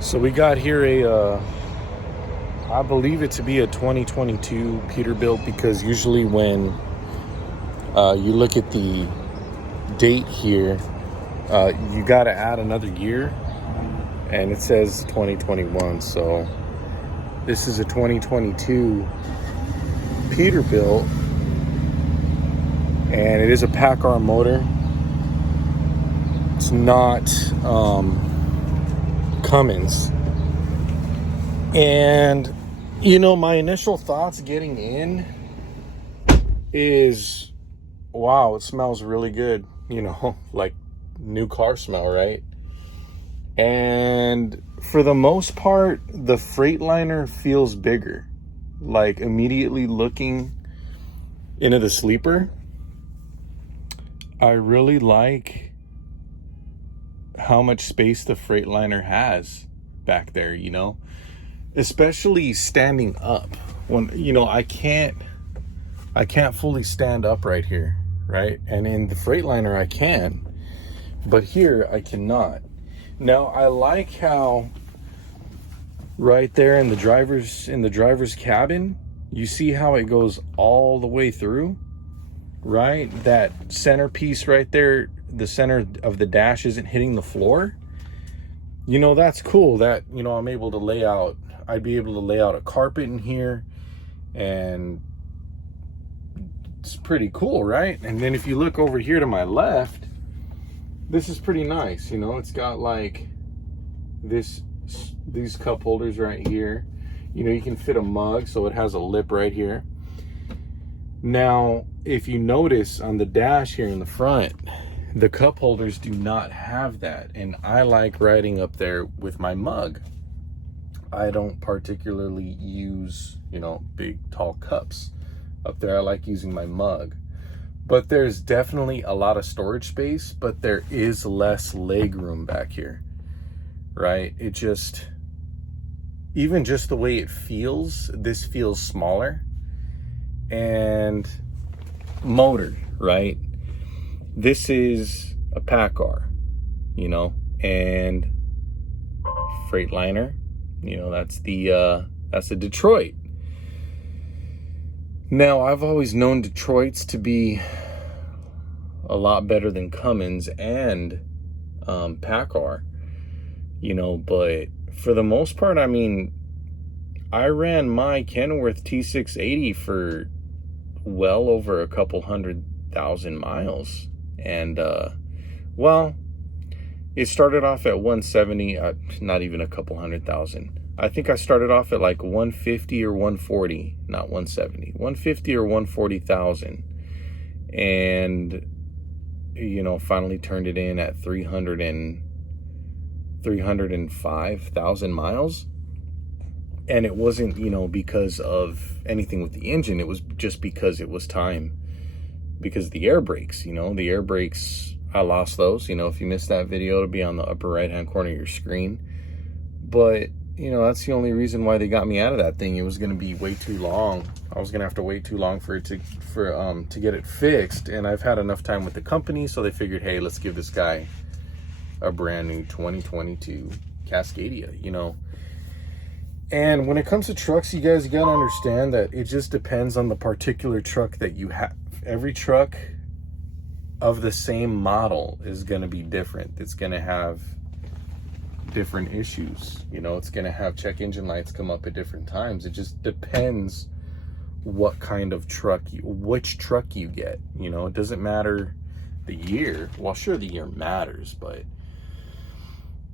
So we got here I believe it to be a 2022 Peterbilt, because usually when you look at the date here, you got to add another year, and it says 2021. So this is a 2022 Peterbilt, and it is a PACCAR motor. It's not Cummins. And my initial thoughts getting in is, wow, it smells really good, like new car smell, right? And for the most part, the Freightliner feels bigger. Like, immediately looking into the sleeper, I really like how much space the Freightliner has back there, especially standing up. When I can't fully stand up right here, right? And in the Freightliner I can, but here I cannot. Now I like how right there in the driver's cabin, you see how it goes all the way through, right? That centerpiece right there, the center of the dash isn't hitting the floor. That's cool. That I'm able to lay out, I'd be able to lay out a carpet in here, and it's pretty cool, right? And then if you look over here to my left, this is pretty nice. It's got like these cup holders right here. You can fit a mug, so it has a lip right here. Now, if you notice on the dash here in the front, the cup holders do not have that, and I like riding up there with my mug. I don't particularly use, big tall cups up there. I like using my mug. But there's definitely a lot of storage space, but there is less leg room back here, right? It just, even just the way it feels, this feels smaller. And motor, right? This is a PACCAR, and Freightliner, that's the Detroit. Now, I've always known Detroits to be a lot better than Cummins and PACCAR, but for the most part, I ran my Kenworth T680 for well over a couple 100,000 miles. And it started off at 170, not even a couple 100,000. I think I started off at like 150 or 140, not 170, 150 or 140,000. And, finally turned it in at 305,000 miles. And it wasn't, because of anything with the engine. It was just because it was time. Because the air brakes, the air brakes, I lost those. If you missed that video, it'll be on the upper right hand corner of your screen. But that's the only reason why they got me out of that thing. It was going to be way too long. I was going to have to wait too long for it to get it fixed. And I've had enough time with the company, so they figured, hey, let's give this guy a brand new 2022 Cascadia. And when it comes to trucks, you guys got to understand that it just depends on the particular truck that you have. Every truck of the same model is going to be different. It's going to have different issues. It's going to have check engine lights come up at different times. It just depends what kind of truck, which truck you get. It doesn't matter the year. Well, sure, the year matters, but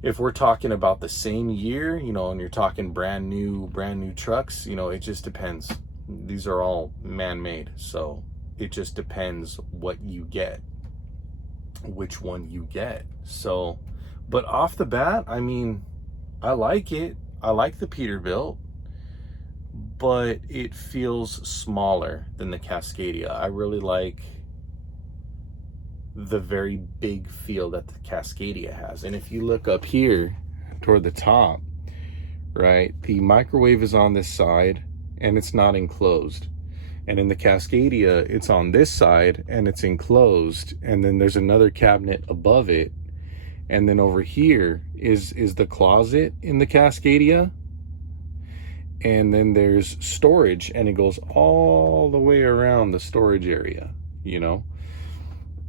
if we're talking about the same year, and you're talking brand new trucks, it just depends. These are all man-made, so it just depends what you get, which one you get. So, but off the bat, I like it. I like the Peterbilt, but it feels smaller than the Cascadia. I really like the very big feel that the Cascadia has. And if you look up here toward the top, right, the microwave is on this side and it's not enclosed. And in the Cascadia, it's on this side and it's enclosed. And then there's another cabinet above it And then over here is the closet in the Cascadia. And then there's storage, and it goes all the way around the storage area, you know.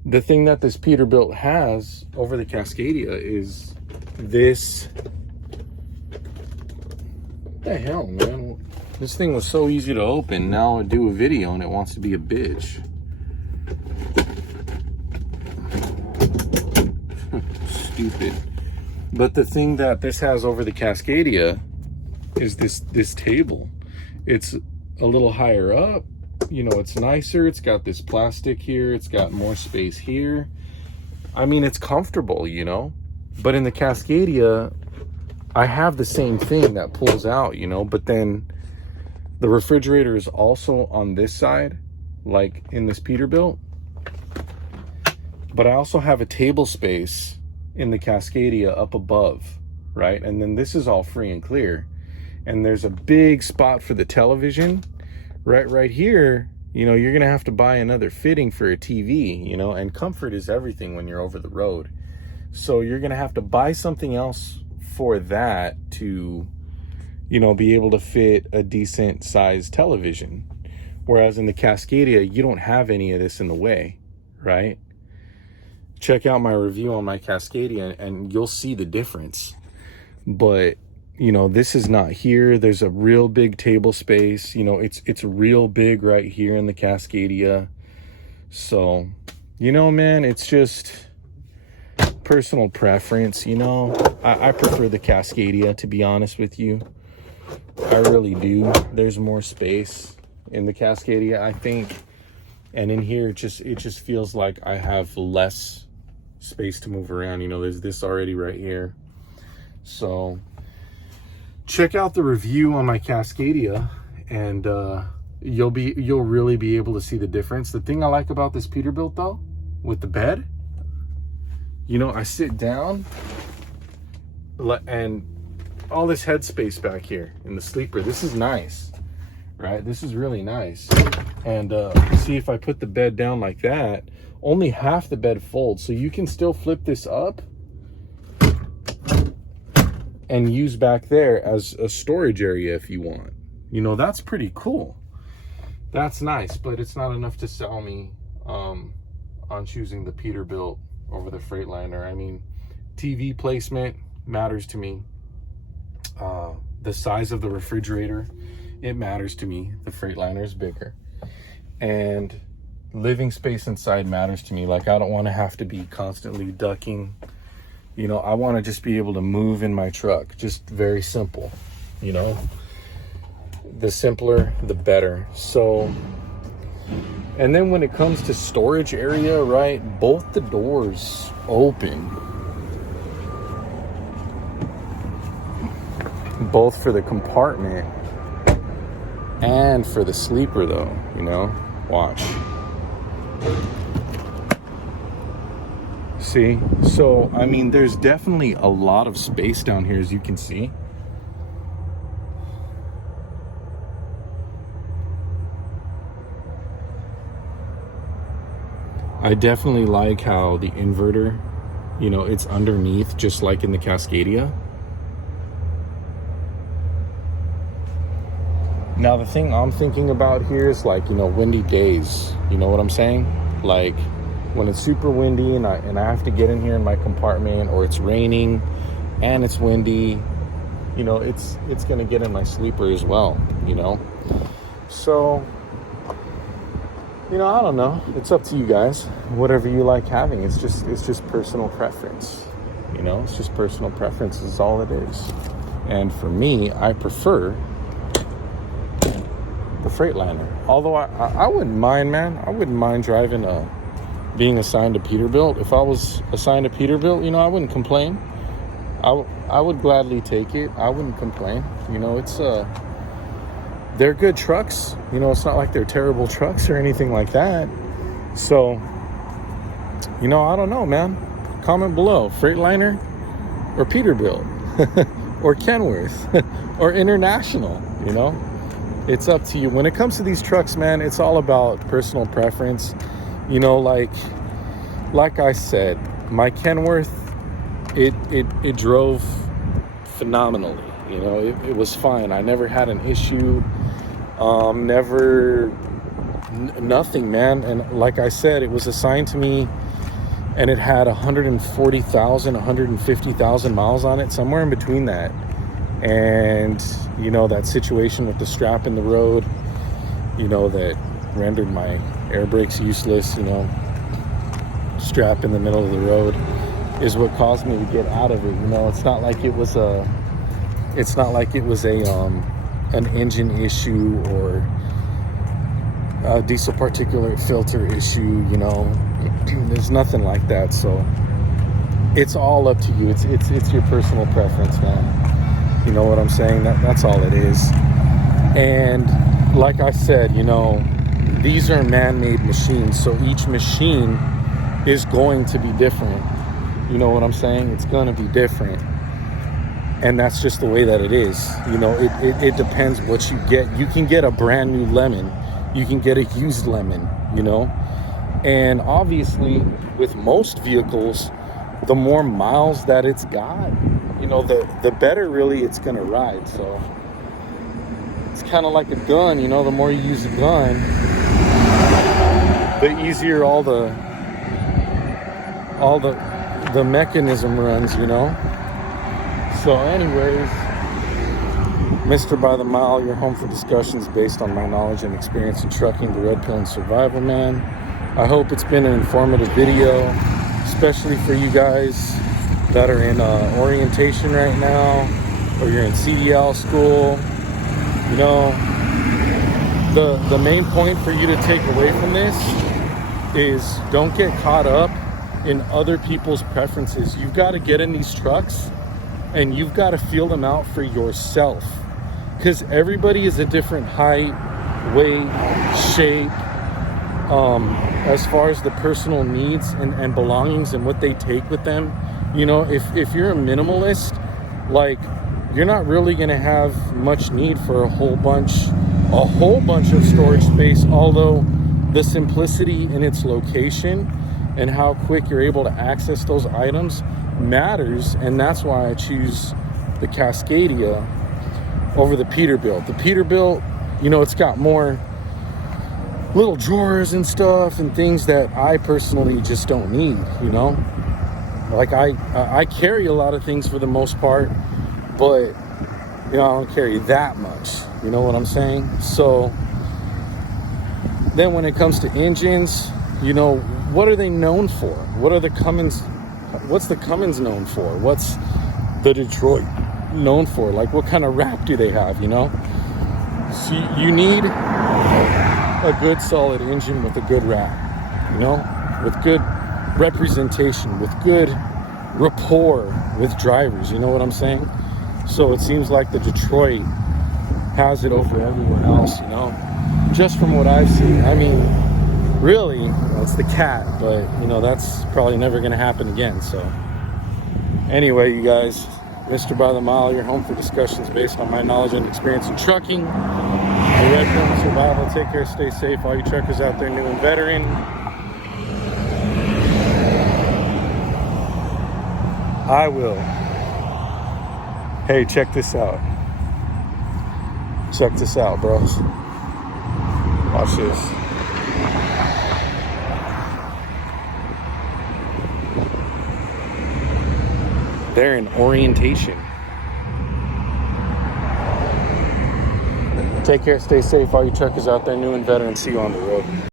The thing that this Peterbilt has over the Cascadia is this. What the hell, man? This thing was so easy to open. Now I do a video and it wants to be a bitch. Stupid. But the thing that this has over the Cascadia is this table. It's a little higher up, you know, it's nicer. It's got this plastic here, it's got more space here. I mean, it's comfortable, you know. But in the Cascadia, I have the same thing that pulls out, you know, but then the refrigerator is also on this side, like in this Peterbilt. But I also have a table space in the Cascadia up above, right? And then this is all free and clear. And there's a big spot for the television right here. You know, you're gonna have to buy another fitting for a TV, you know, and comfort is everything when you're over the road. So you're gonna have to buy something else for that to, you know, be able to fit a decent sized television. Whereas in the Cascadia, you don't have any of this in the way, right? Check out my review on my Cascadia and you'll see the difference. But you know, this is not here. There's a real big table space. You know, it's real big right here in the Cascadia. So, you know, man, it's just personal preference, you know. I prefer the Cascadia, to be honest with you. I really do. There's more space in the Cascadia, I think. And in here, it just feels like I have less space to move around. You know, there's this already right here. So check out the review on my Cascadia, and you'll really be able to see the difference. The thing I like about this Peterbilt though, with the bed, you know, I sit down and all this headspace back here in the sleeper. This is nice, right? This is really nice. And see, if I put the bed down like that, only half the bed folds, so you can still flip this up and use back there as a storage area if you want. You know, that's pretty cool. That's nice, but it's not enough to sell me on choosing the Peterbilt over the Freightliner. I mean, TV placement matters to me. The size of the refrigerator, it matters to me. The Freightliner is bigger. And living space inside matters to me. Like, I don't want to have to be constantly ducking. You know, I want to just be able to move in my truck. Just very simple, you know. The simpler, the better. So, and then when it comes to storage area, right, both the doors open. Both for the compartment and for the sleeper though, you know. Watch. See? So, I mean, there's definitely a lot of space down here, as you can see. I definitely like how the inverter, you know, it's underneath, just like in the Cascadia. Now, the thing I'm thinking about here is, like, you know, windy days. You know what I'm saying? Like, when it's super windy and I have to get in here in my compartment, or it's raining and it's windy, you know, it's gonna get in my sleeper as well, you know. So, you know, I don't know. It's up to you guys. Whatever you like having. It's just personal preference. You know, it's just personal preference is all it is. And for me, I prefer the Freightliner. Although I wouldn't mind, man. I wouldn't mind driving being assigned a Peterbilt. If I was assigned a Peterbilt, you know, I wouldn't complain. I would gladly take it. I wouldn't complain. You know, it's they're good trucks. You know, it's not like they're terrible trucks or anything like that. So, you know, I don't know, man. Comment below. Freightliner or Peterbilt or Kenworth or International, you know. It's up to you. When it comes to these trucks, man, it's all about personal preference. You know, like I said, my Kenworth it drove phenomenally. You know, it was fine. I never had an issue. Nothing, man. And like I said, it was assigned to me, and it had 140,000, 150,000 miles on it, somewhere in between that. And, you know, that situation with the strap in the road, you know, that rendered my air brakes useless, you know, strap in the middle of the road, is what caused me to get out of it. You know, it's not like it was an engine issue or a diesel particulate filter issue, you know. There's nothing like that. So it's all up to you. It's your personal preference, man. You know what I'm saying? That's all it is. And like I said, you know, these are man-made machines, so each machine is going to be different. You know what I'm saying? It's going to be different. And that's just the way that it is. You know, it depends what you get. You can get a brand new lemon. You can get a used lemon, you know. And obviously, with most vehicles, the more miles that it's got, you know, the better really it's going to ride. So it's kind of like a gun, you know. The more you use a gun, the easier all the mechanism runs, you know. So anyways, Mr. By the Mile, your home for discussions based on my knowledge and experience in trucking, the red pill, and survival, man. I hope it's been an informative video, especially for you guys that are in orientation right now, or you're in CDL school. You know, the main point for you to take away from this is don't get caught up in other people's preferences. You've got to get in these trucks and you've got to feel them out for yourself, because everybody is a different height, weight, shape, as far as the personal needs and belongings and what they take with them. You know, if you're a minimalist, like, you're not really going to have much need for a whole bunch of storage space, although the simplicity in its location and how quick you're able to access those items matters. And that's why I choose the Cascadia over the Peterbilt. The Peterbilt, you know, it's got more little drawers and stuff and things that I personally just don't need, you know. Like I carry a lot of things for the most part, but, you know, I don't carry that much, you know what I'm saying? So then when it comes to engines, you know, what are they known for? What's the Cummins known for? What's the Detroit known for? Like, what kind of rap do they have, you know? So you need a good solid engine with a good rap, you know, with good representation, with good rapport with drivers, you know what I'm saying? So it seems like the Detroit has it over everywhere else, you know, just from what I've seen. I mean, really, it's the Cat, but, you know, that's probably never going to happen again. So anyway, you guys, Mr. By the Mile, your home for discussions based on my knowledge and experience in trucking, the red pill and survival. Take care, stay safe, all you truckers out there, new and veteran. I will. Hey, check this out. Check this out, bros. Watch this. They're in orientation. Take care, stay safe, all you truckers out there, new and veteran. See you on the road.